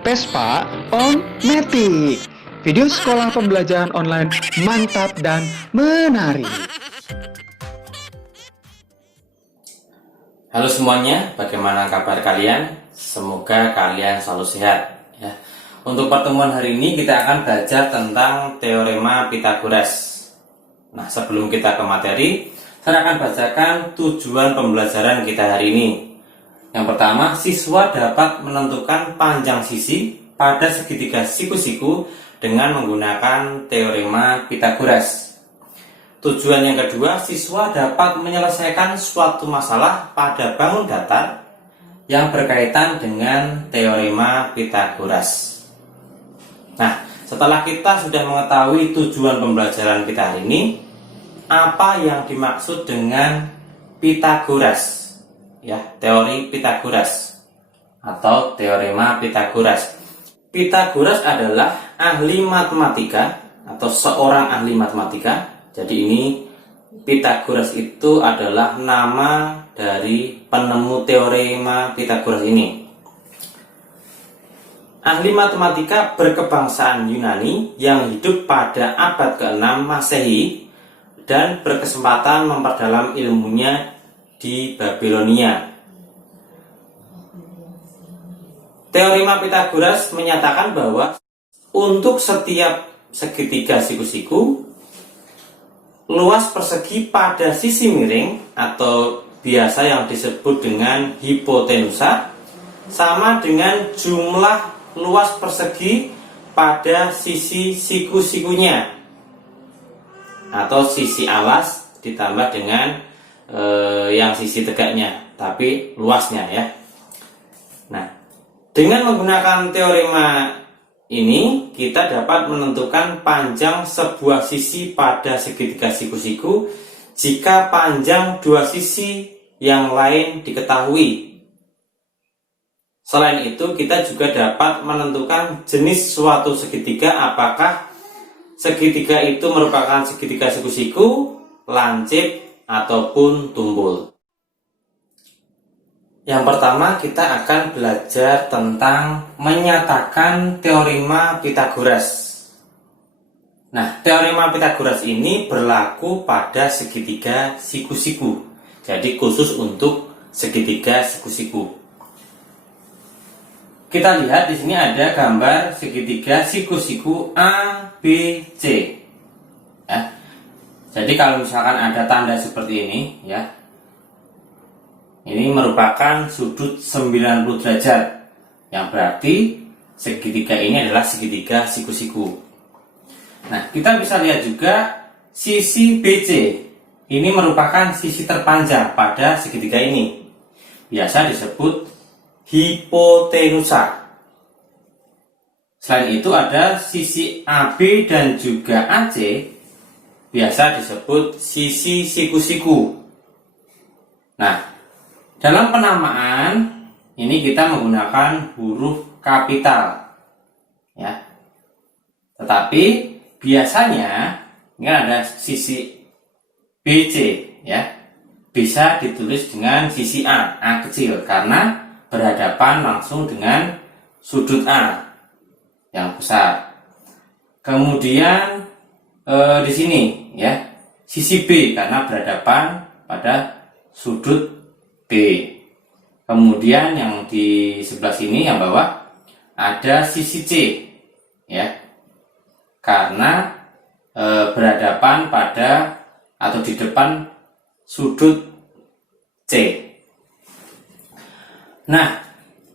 Vespa on Matic. Video sekolah pembelajaran online mantap dan menarik. Halo semuanya, bagaimana kabar kalian? Semoga kalian selalu sehat ya. Untuk pertemuan hari ini kita akan belajar tentang teorema Pythagoras. Nah, sebelum kita ke materi, saya akan bacakan tujuan pembelajaran kita hari ini. Yang pertama, siswa dapat menentukan panjang sisi pada segitiga siku-siku dengan menggunakan teorema Pythagoras. Tujuan yang kedua, siswa dapat menyelesaikan suatu masalah pada bangun datar yang berkaitan dengan teorema Pythagoras. Nah, setelah kita sudah mengetahui tujuan pembelajaran kita hari ini, apa yang dimaksud dengan Pythagoras? Ya, teori Pythagoras atau teorema Pythagoras. Pythagoras adalah ahli matematika atau seorang ahli matematika. Jadi ini Pythagoras itu adalah nama dari penemu teorema Pythagoras ini. Ahli matematika berkebangsaan Yunani yang hidup pada abad ke-6 Masehi dan berkesempatan memperdalam ilmunya di Babilonia. Teorema Pythagoras menyatakan bahwa untuk setiap segitiga siku-siku, luas persegi pada sisi miring atau biasa yang disebut dengan hipotenusa sama dengan jumlah luas persegi pada sisi siku-sikunya atau sisi alas ditambah dengan yang sisi tegaknya, tapi luasnya ya. Nah, dengan menggunakan teorema ini kita dapat menentukan panjang sebuah sisi pada segitiga siku-siku jika panjang dua sisi yang lain diketahui. Selain itu, kita juga dapat menentukan jenis suatu segitiga, apakah segitiga itu merupakan segitiga siku-siku, lancip, ataupun tumpul. Yang pertama, kita akan belajar tentang menyatakan teorema Pythagoras. Nah, teorema Pythagoras ini berlaku pada segitiga siku-siku. Jadi khusus untuk segitiga siku-siku. Kita lihat di sini ada gambar segitiga siku-siku A, B, C. Ya. Jadi kalau misalkan ada tanda seperti ini, ya, ini merupakan sudut 90 derajat, yang berarti segitiga ini adalah segitiga siku-siku. Nah, kita bisa lihat juga sisi BC. Ini merupakan sisi terpanjang pada segitiga ini. Biasa disebut hipotenusa. Selain itu ada sisi AB dan juga AC. Biasa disebut sisi siku-siku. Nah, dalam penamaan ini kita menggunakan huruf kapital, ya. Tetapi biasanya ini ada sisi BC, ya, bisa ditulis dengan sisi A kecil karena berhadapan langsung dengan sudut A yang besar. Kemudian di sini, ya, sisi B karena berhadapan pada sudut B. Kemudian yang di sebelah sini yang bawah ada sisi C, ya, karena berhadapan pada atau di depan sudut C. Nah,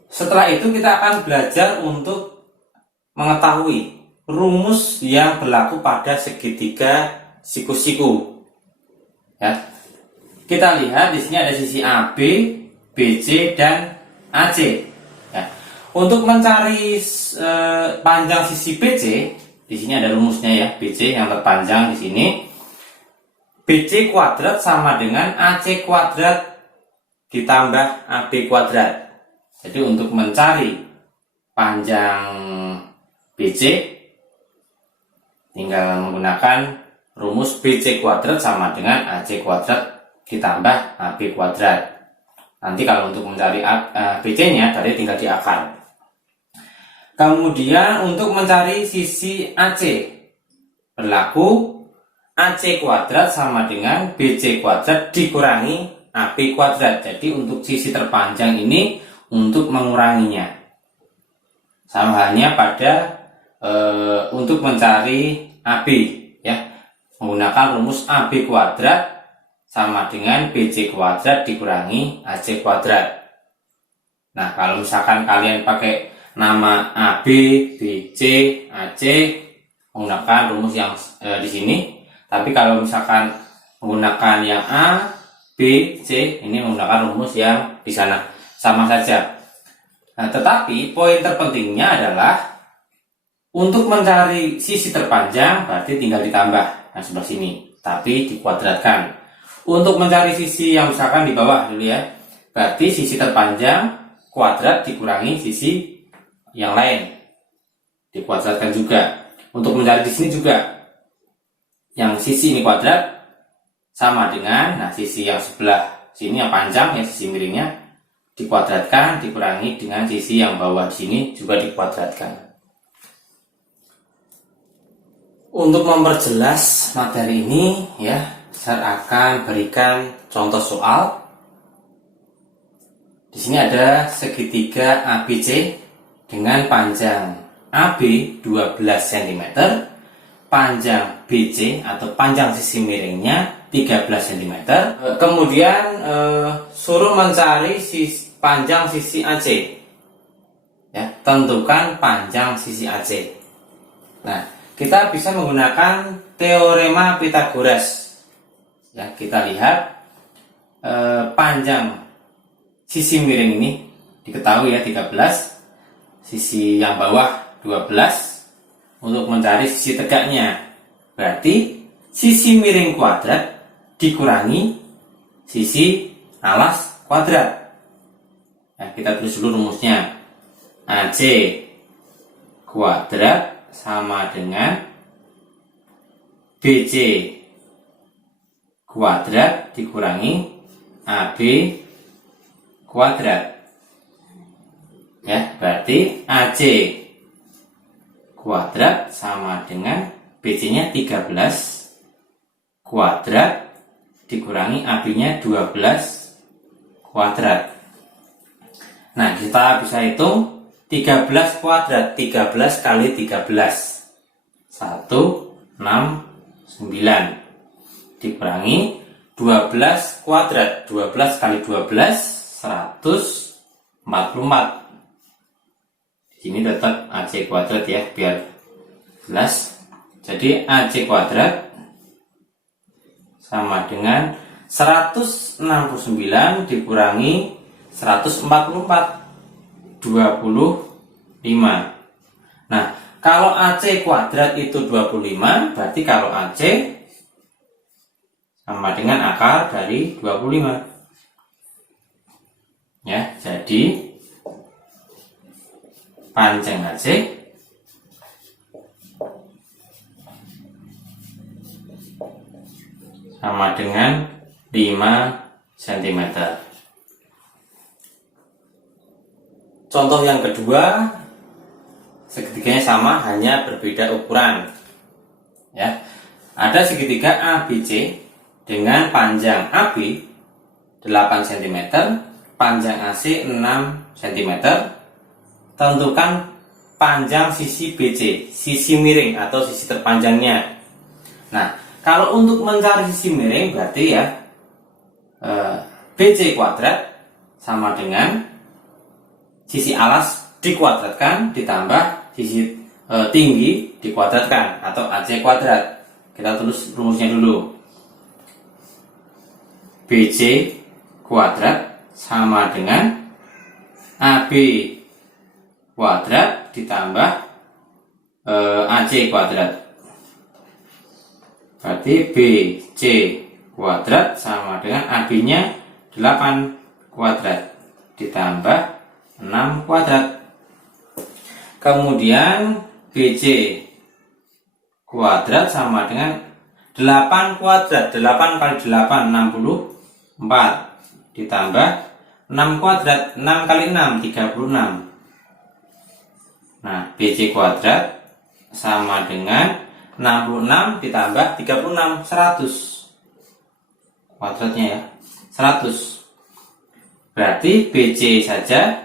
setelah itu kita akan belajar untuk mengetahui rumus yang berlaku pada segitiga siku-siku. Ya. Kita lihat di sini ada sisi AB, BC dan AC. Ya. Untuk mencari panjang sisi BC, di sini ada rumusnya ya, BC yang terpanjang di sini. BC kuadrat sama dengan AC kuadrat ditambah AB kuadrat. Jadi untuk mencari panjang BC tinggal menggunakan rumus BC kuadrat sama dengan AC kuadrat ditambah AB kuadrat. Nanti kalau untuk mencari BC nya berarti tinggal diakar. Kemudian untuk mencari sisi AC, berlaku AC kuadrat sama dengan BC kuadrat dikurangi AB kuadrat. Jadi untuk sisi terpanjang ini untuk menguranginya. Sama halnya pada untuk mencari AB, ya, menggunakan rumus AB kuadrat sama dengan BC kuadrat dikurangi AC kuadrat. Nah, kalau misalkan kalian pakai nama AB, BC, AC, menggunakan rumus yang di sini. Tapi kalau misalkan menggunakan yang A, B, C, ini menggunakan rumus yang di sana, sama saja. Nah, tetapi poin terpentingnya adalah untuk mencari sisi terpanjang berarti tinggal ditambah yang sebelah sini, tapi dikuadratkan. Untuk mencari sisi yang misalkan di bawah dulu ya, berarti sisi terpanjang kuadrat dikurangi sisi yang lain, dikuadratkan juga. Untuk mencari di sini juga, yang sisi ini kuadrat sama dengan, nah sisi yang sebelah sini yang panjang, yang sisi miringnya dikuadratkan dikurangi dengan sisi yang bawah di sini juga dikuadratkan. Untuk memperjelas materi ini ya, saya akan berikan contoh soal. Di sini ada segitiga ABC dengan panjang AB 12 cm, panjang BC atau panjang sisi miringnya 13 cm. Kemudian suruh mencari panjang sisi AC. Ya, tentukan panjang sisi AC. Nah, kita bisa menggunakan teorema Pythagoras. Ya, kita lihat panjang sisi miring ini diketahui ya 13, sisi yang bawah 12. Untuk mencari sisi tegaknya berarti sisi miring kuadrat dikurangi sisi alas kuadrat. Nah, kita tulis dulu rumusnya. AC kuadrat sama dengan BC kuadrat dikurangi AB kuadrat. Ya, berarti AC kuadrat sama dengan BC-nya 13 kuadrat dikurangi AB-nya 12 kuadrat. Nah, kita bisa hitung 13 kuadrat, 13 kali 13 169 dikurangi 12 kuadrat, 12 kali 12 144. Ini tetap AC kuadrat ya, biar jelas. Jadi AC kuadrat sama dengan 169 dikurangi 144, 25. Nah, kalau AC kuadrat itu 25, berarti kalau AC sama dengan akar dari 25. Ya, jadi panjang AC sama dengan 5 cm. Contoh yang kedua, segitiganya sama, hanya berbeda ukuran. Ya, ada segitiga ABC dengan panjang AB 8 cm, panjang AC 6 cm. Tentukan panjang sisi BC, sisi miring atau sisi terpanjangnya. Nah, kalau untuk mencari sisi miring berarti ya BC kuadrat sama dengan sisi alas dikuadratkan ditambah sisi tinggi dikuadratkan atau AC kuadrat. Kita tulis rumusnya dulu. BC kuadrat sama dengan AB kuadrat ditambah AC kuadrat. Berarti BC kuadrat sama dengan AB-nya 8 kuadrat ditambah 6 kuadrat. Kemudian BC kuadrat sama dengan 8 kuadrat. 8 kali 8 64 ditambah 6 kuadrat. 6 kali 6 36. Nah, BC kuadrat sama dengan 66 ditambah 36, 100. Kuadratnya ya, 100. Berarti BC saja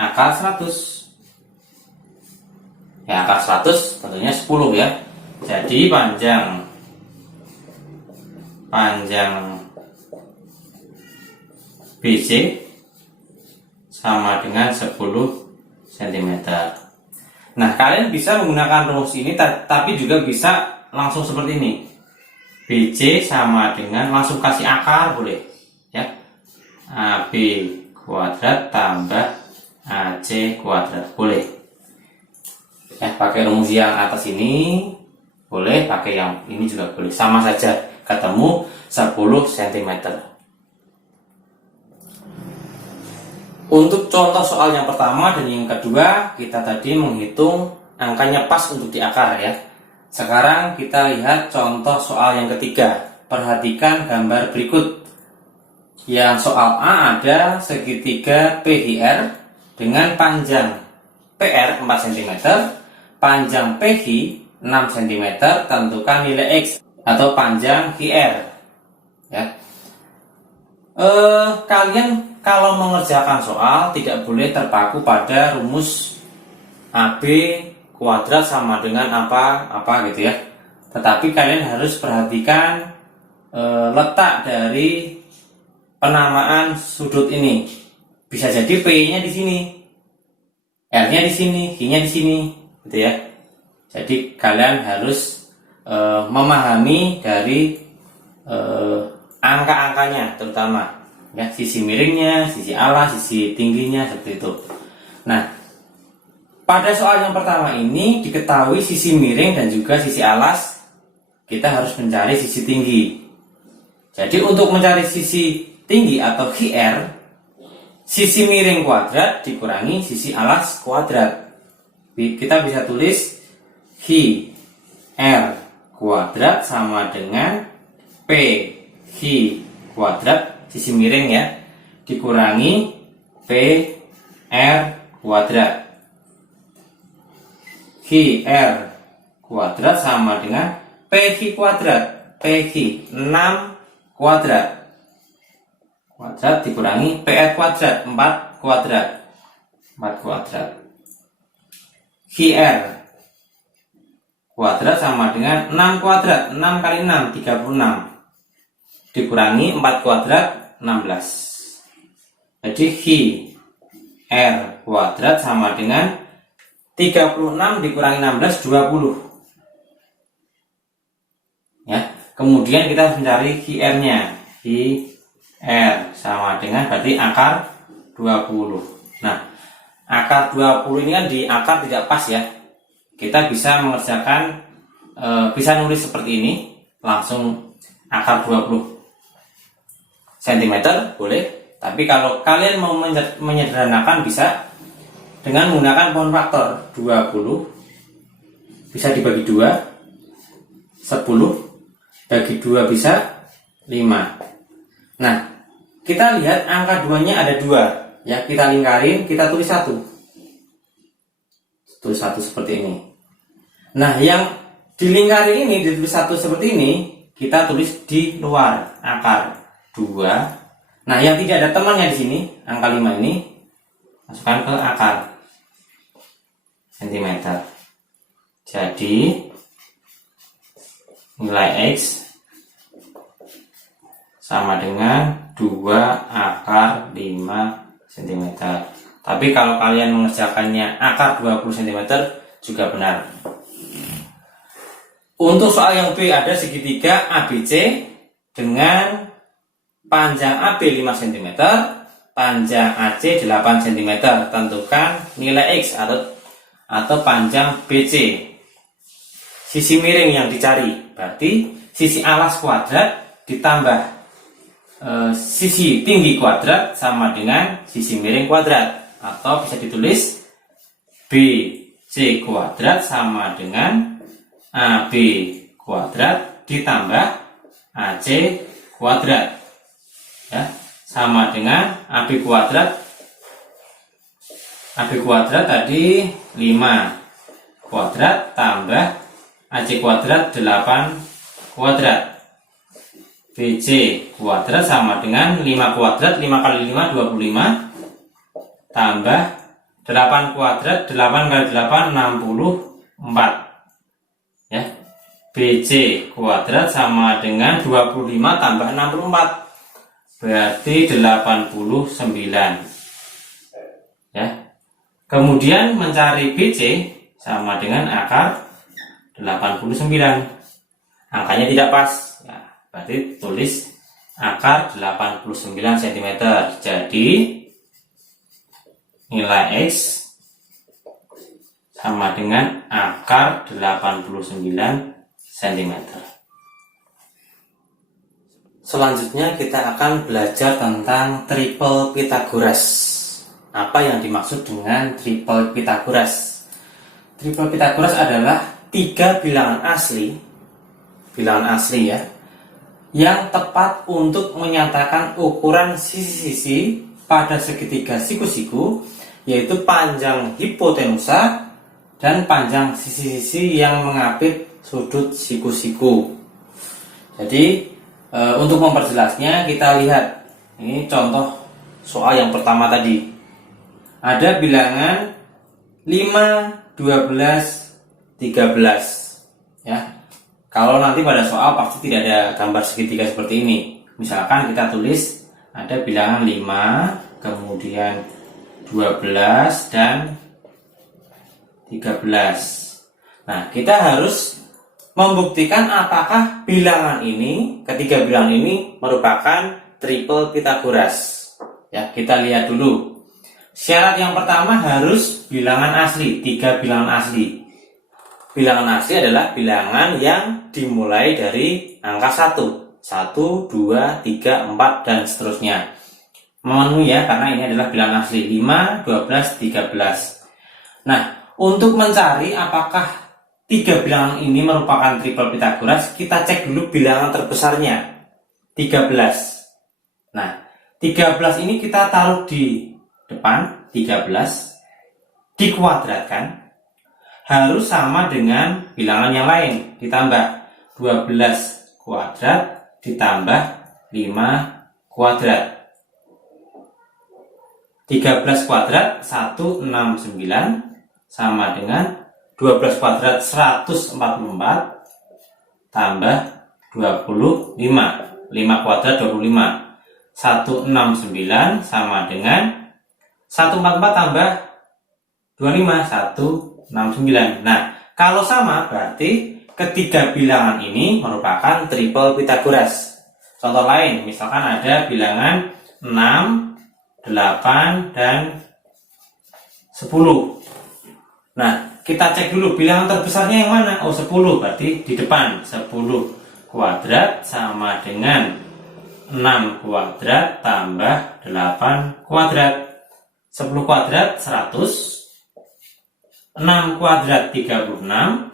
akar 100. Ya, akar 100 tentunya 10 ya. Jadi panjang BC sama dengan 10 cm. Nah, kalian bisa menggunakan rumus ini tapi juga bisa langsung seperti ini. BC sama dengan langsung kasih akar boleh ya. AB kuadrat tambah AC kuadrat boleh. Ya, pakai rumus yang atas ini boleh, pakai yang ini juga boleh. Sama saja, ketemu 10 cm. Untuk contoh soal yang pertama dan yang kedua, kita tadi menghitung angkanya pas untuk di akar ya. Sekarang kita lihat contoh soal yang ketiga. Perhatikan gambar berikut. Yang soal A ada segitiga PGR dengan panjang PR 4 cm, panjang PG 6 cm, tentukan nilai X atau panjang QR. Ya. Kalian kalau mengerjakan soal tidak boleh terpaku pada rumus AB kuadrat sama dengan apa gitu ya. Tetapi kalian harus perhatikan letak dari penamaan sudut ini. Bisa jadi P-nya di sini, R-nya di sini, Q-nya di sini, gitu ya. Jadi kalian harus memahami dari angka-angkanya terutama ya, sisi miringnya, sisi alas, sisi tingginya seperti itu. Nah, pada soal yang pertama ini diketahui sisi miring dan juga sisi alas, kita harus mencari sisi tinggi. Jadi untuk mencari sisi tinggi atau QR, sisi miring kuadrat dikurangi sisi alas kuadrat. Kita bisa tulis QR kuadrat sama dengan PQ kuadrat sisi miring ya, dikurangi PR kuadrat. QR kuadrat sama dengan PQ kuadrat. PQ 6 kuadrat. Kuadrat dikurangi PR kuadrat 4 kuadrat. 4 kuadrat. QR kuadrat sama dengan 6 kuadrat. 6 kali 6 36. Dikurangi 4 kuadrat 16. Jadi QR kuadrat sama dengan 36 dikurangi 16 20. Ya, kemudian kita harus mencari QR-nya. QR sama dengan berarti akar 20. Nah, akar 20 ini kan di akar tidak pas ya. Kita bisa mengerjakan bisa nulis seperti ini, langsung akar 20 cm boleh. Tapi kalau kalian mau menyederhanakan bisa dengan menggunakan poin faktor 20 bisa dibagi 2, 10 bagi 2 bisa 5. Nah, kita lihat angka 2-nya ada 2 ya, kita lingkarin, kita tulis 1. Tulis 1 seperti ini. Nah, yang dilingkari ini ditulis 1 seperti ini, kita tulis di luar akar 2. Nah, yang tidak ada temannya di sini, angka 5 ini masukkan ke akar cm. Jadi nilai X sama dengan 2 akar 5 cm. Tapi kalau kalian mengerjakannya akar 20 cm juga benar. Untuk soal yang B ada segitiga ABC dengan panjang AB 5 cm, panjang AC 8 cm. Tentukan nilai X atau panjang BC. Sisi miring yang dicari, berarti sisi alas kuadrat ditambah sisi tinggi kuadrat sama dengan sisi miring kuadrat. Atau bisa ditulis BC kuadrat sama dengan AB kuadrat ditambah AC kuadrat ya, sama dengan AB kuadrat AB kuadrat tadi 5 kuadrat tambah AC kuadrat 8 kuadrat. BC kuadrat sama dengan 5 kuadrat, 5 kali 5 25 tambah 8 kuadrat, 8 kali 8 64 ya. BC kuadrat sama dengan 25 tambah 64 berarti 89 ya. Kemudian mencari BC sama dengan akar 89. Angkanya tidak pas ya, berarti tulis akar 89 cm. Jadi nilai X sama dengan akar 89 cm. Selanjutnya kita akan belajar tentang triple Pythagoras. Apa yang dimaksud dengan triple Pythagoras? Triple Pythagoras adalah 3 bilangan asli ya, yang tepat untuk menyatakan ukuran sisi-sisi pada segitiga siku-siku, yaitu panjang hipotenusa dan panjang sisi-sisi yang mengapit sudut siku-siku. Jadi untuk memperjelasnya kita lihat ini contoh soal yang pertama tadi. Ada bilangan 5, 12, 13 ya. Kalau nanti pada soal pasti tidak ada gambar segitiga seperti ini. Misalkan kita tulis ada bilangan 5, kemudian 12 dan 13. Nah, kita harus membuktikan apakah bilangan ini, ketiga bilangan ini merupakan triple Pythagoras. Ya, kita lihat dulu. Syarat yang pertama harus bilangan asli, 3 bilangan asli. Bilangan asli adalah bilangan yang dimulai dari angka 1. 1, 2, 3, 4, dan seterusnya. Memenuhi ya, karena ini adalah bilangan asli 5, 12, 13. Nah, untuk mencari apakah 3 bilangan ini merupakan triple Pythagoras, kita cek dulu bilangan terbesarnya, 13. Nah, 13 ini kita taruh di depan, 13 dikuadratkan harus sama dengan bilangan yang lain, ditambah 12 kuadrat ditambah 5 kuadrat. 13 kuadrat 169 sama dengan 12 kuadrat 144 tambah 25. 5 kuadrat 25. 169 sama dengan 144 tambah 25, 169. Nah, kalau sama berarti ketiga bilangan ini merupakan triple Pythagoras. Contoh lain, misalkan ada bilangan 6, 8, dan 10. Nah, kita cek dulu bilangan terbesarnya yang mana? Oh, 10, berarti di depan. 10 kuadrat sama dengan 6 kuadrat tambah 8 kuadrat. 10 kuadrat 100, 6 kuadrat 36,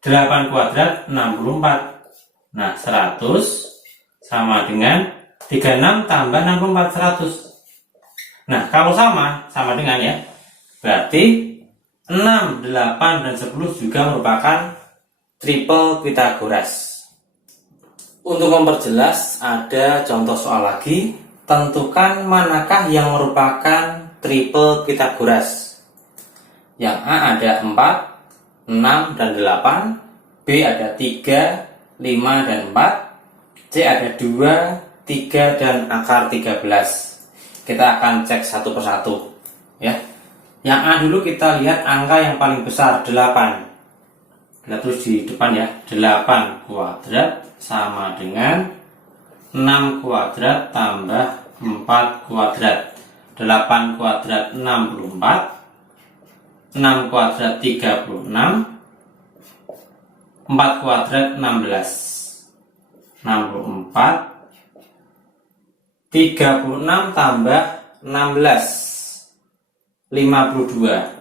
8 kuadrat 64. Nah, 100 sama dengan 36 tambah 64, 100. Nah, kalau sama dengan ya, berarti 6, 8, dan 10 juga merupakan triple Pythagoras. Untuk memperjelas, ada contoh soal lagi. Tentukan manakah yang merupakan triple Pythagoras. Yang A ada 4, 6, dan 8. B ada 3, 5, dan 4. C ada 2, 3, dan akar 13. Kita akan cek satu persatu ya. Yang A dulu kita lihat angka yang paling besar 8. Kita tulis di depan ya. 8 kuadrat sama dengan 6 kuadrat tambah 4 kuadrat. 8 kuadrat 64, 6 kuadrat 36, 4 kuadrat 16. 64, 36 tambah 16, 52.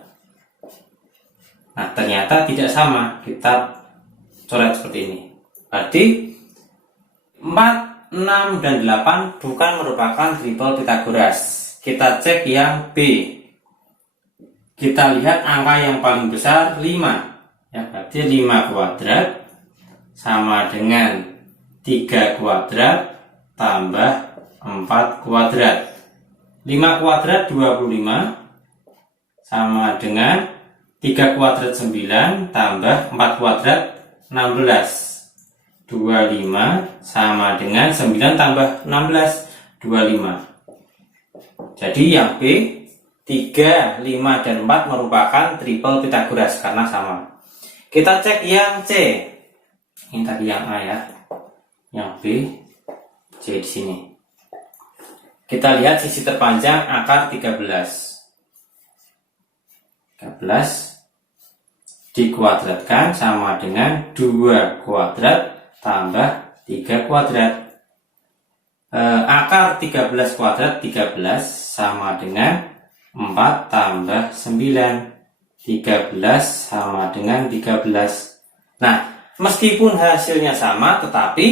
Nah, ternyata tidak sama. Kita coret seperti ini. Berarti 4, 6, dan 8 bukan merupakan triple Pythagoras. Kita cek yang B. kita lihat angka yang paling besar 5. Ya, berarti 5 kuadrat sama dengan 3 kuadrat tambah 4 kuadrat. 5 kuadrat 25 sama dengan 3 kuadrat 9 tambah 4 kuadrat 16. 25 sama dengan 9 tambah 16, 25. Jadi yang B 3, 5, dan 4 merupakan triple Pythagoras karena sama. Kita cek yang C. Ini tadi yang A ya. Yang B, C di sini. Kita lihat sisi terpanjang akar 13. 13 dikuadratkan sama dengan 2 kuadrat tambah 3 kuadrat. Akar 13 kuadrat 13 sama dengan 4 tambah 9. 13 sama dengan 13. Nah, meskipun hasilnya sama tetapi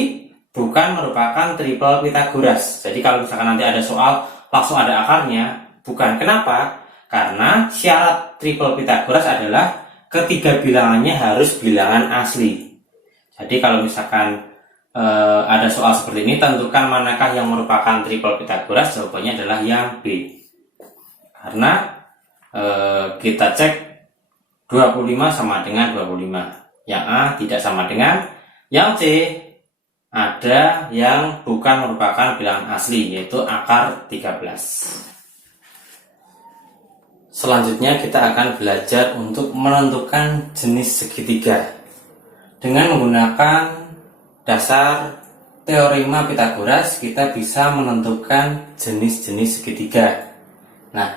bukan merupakan triple Pythagoras. Jadi kalau misalkan nanti ada soal langsung ada akarnya, bukan. Kenapa? Karena syarat triple Pythagoras adalah ketiga bilangannya harus bilangan asli. Jadi kalau misalkan ada soal seperti ini, tentukan manakah yang merupakan triple Pythagoras, jawabannya adalah yang B. Karena kita cek 25 sama dengan 25. Yang A tidak sama dengan yang C. Ada yang bukan merupakan bilangan asli, yaitu akar 13. Selanjutnya kita akan belajar untuk menentukan jenis segitiga dengan menggunakan dasar teorema Pythagoras. Kita bisa menentukan jenis-jenis segitiga. Nah,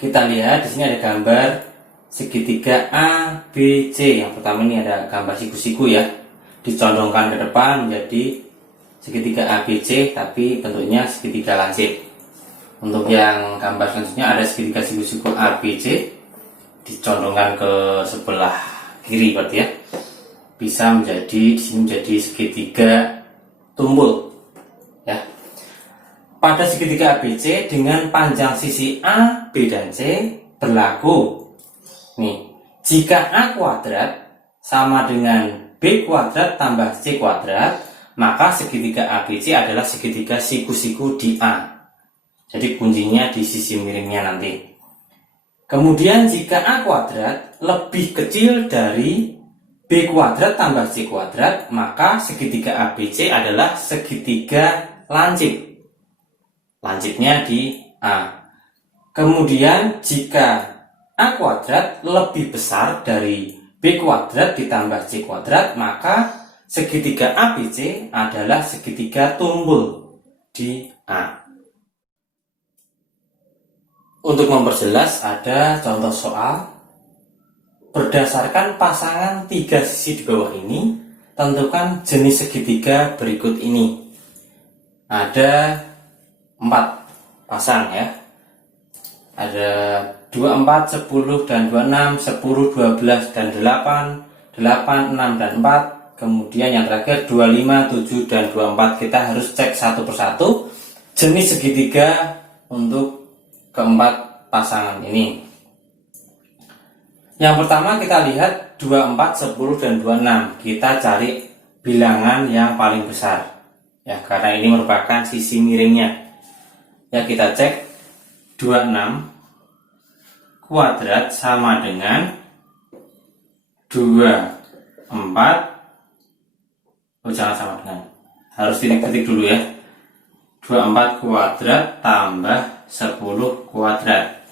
kita lihat di sini ada gambar segitiga A, B, C. Yang pertama ini ada gambar siku-siku ya, dicondongkan ke depan menjadi segitiga A, B, C, tapi bentuknya segitiga lancip. Untuk yang gambar selanjutnya ada segitiga siku-siku A, B, C, dicondongkan ke sebelah kiri berarti ya. Bisa menjadi di sini menjadi segitiga tumbul ya. Pada segitiga ABC dengan panjang sisi A, B, dan C berlaku nih, jika A kuadrat sama dengan B kuadrat tambah C kuadrat, maka segitiga ABC adalah segitiga siku-siku di A. Jadi kuncinya di sisi miringnya nanti. Kemudian jika A kuadrat lebih kecil dari B kuadrat tambah C kuadrat, maka segitiga ABC adalah segitiga lancip. Lancipnya di A. Kemudian jika A kuadrat lebih besar dari B kuadrat ditambah C kuadrat, maka segitiga ABC adalah segitiga tumbul di A. Untuk memperjelas ada contoh soal. Berdasarkan pasangan 3 sisi di bawah ini, tentukan jenis segitiga berikut ini. Ada 4 pasang ya. Ada 24, 10, dan 26, 10, 12, dan 8, 8, 6, dan 4. Kemudian yang terakhir 25, 7, dan 24. Kita harus cek satu persatu jenis segitiga untuk keempat pasangan ini. Yang pertama kita lihat 24, 10, dan 26. Kita cari bilangan yang paling besar ya, karena ini merupakan sisi miringnya. Ya, kita cek 26 kuadrat sama dengan 24. Jangan sama dengan, harus titik-titik dulu ya. 24 kuadrat tambah 10 kuadrat.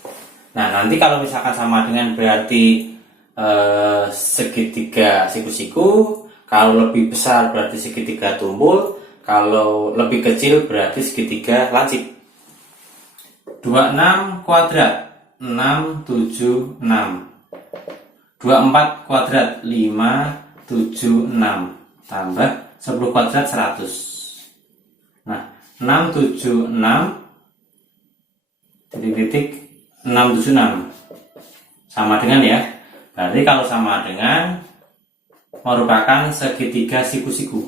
Nah, nanti kalau misalkan sama dengan berarti segitiga siku-siku. Kalau lebih besar berarti segitiga tumbul. Kalau lebih kecil berarti segitiga lancip. 26 kuadrat 6, 7, 6. 24 kuadrat 5, 7, 6. Tambah 10 kuadrat 100. Nah, 6, 7, 6 titik-titik 676 sama dengan ya. Berarti kalau sama dengan merupakan segitiga siku-siku.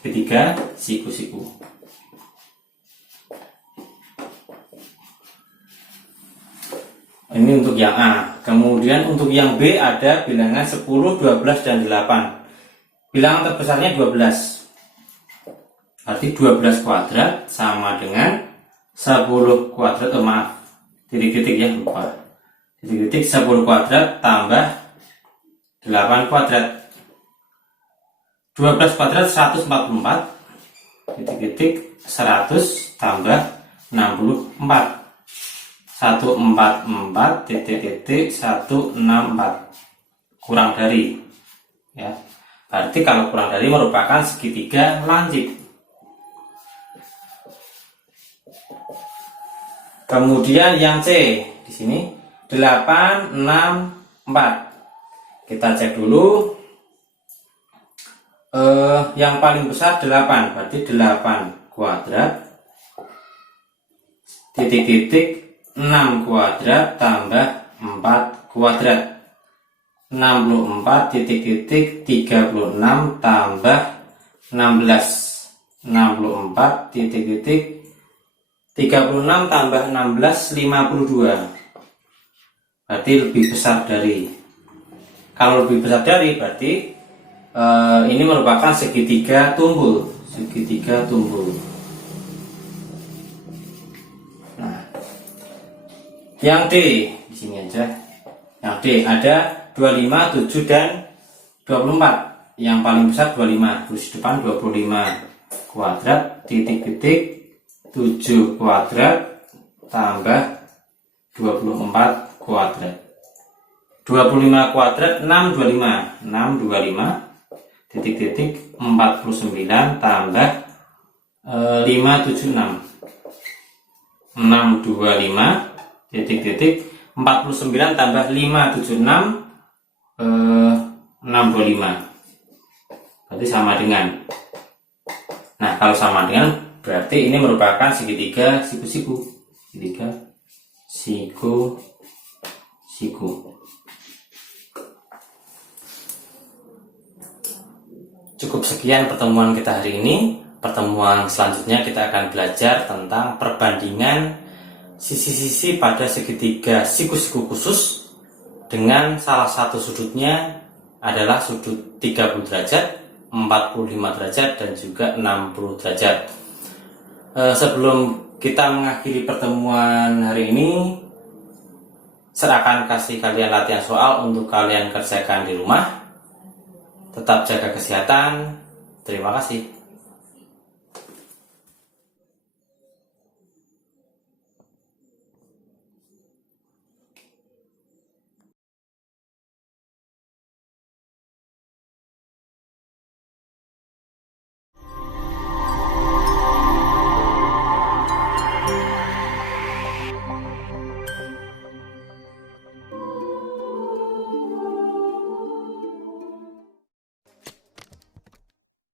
Segitiga siku-siku. Ini untuk yang A. Kemudian untuk yang B ada bilangan 10, 12, dan 8. Bilangan terbesarnya 12. Berarti 12 kuadrat sama dengan 10 kuadrat, maaf, titik-titik ya, lupa. Titik-titik 10 kuadrat tambah 8 kuadrat. 12 kuadrat 144. Titik-titik 100 tambah 64. 144 titik-titik 164 kurang dari, ya. Berarti kalau kurang dari merupakan segitiga lancip. Kemudian yang C di sini 8, 6, 4. Kita cek dulu. Yang paling besar 8, berarti 8 kuadrat titik-titik 6 kuadrat tambah 4 kuadrat. 64 titik-titik 36 tambah 16. 64 titik-titik 36 tambah 16 52. Berarti lebih besar dari. Kalau lebih besar dari berarti ini merupakan segitiga tumbul. Segitiga tumbul. Nah, yang D di sini aja. Yang D ada 25, 7, dan 24. Yang paling besar 25, tulis depan 25 kuadrat titik-titik 7 kuadrat tambah 24 kuadrat. 25 kuadrat 625. 625 titik-titik 49 tambah 576. 625 titik-titik 49 tambah 576 625. Berarti sama dengan. Nah, kalau sama dengan berarti ini merupakan segitiga siku-siku. Segitiga siku-siku. Cukup sekian pertemuan kita hari ini. Pertemuan selanjutnya kita akan belajar tentang perbandingan sisi-sisi pada segitiga siku-siku khusus dengan salah satu sudutnya adalah sudut 30 derajat, 45 derajat, dan juga 60 derajat. Sebelum kita mengakhiri pertemuan hari ini, saya akan kasih kalian latihan soal untuk kalian kerjakan di rumah. Tetap jaga kesehatan. Terima kasih.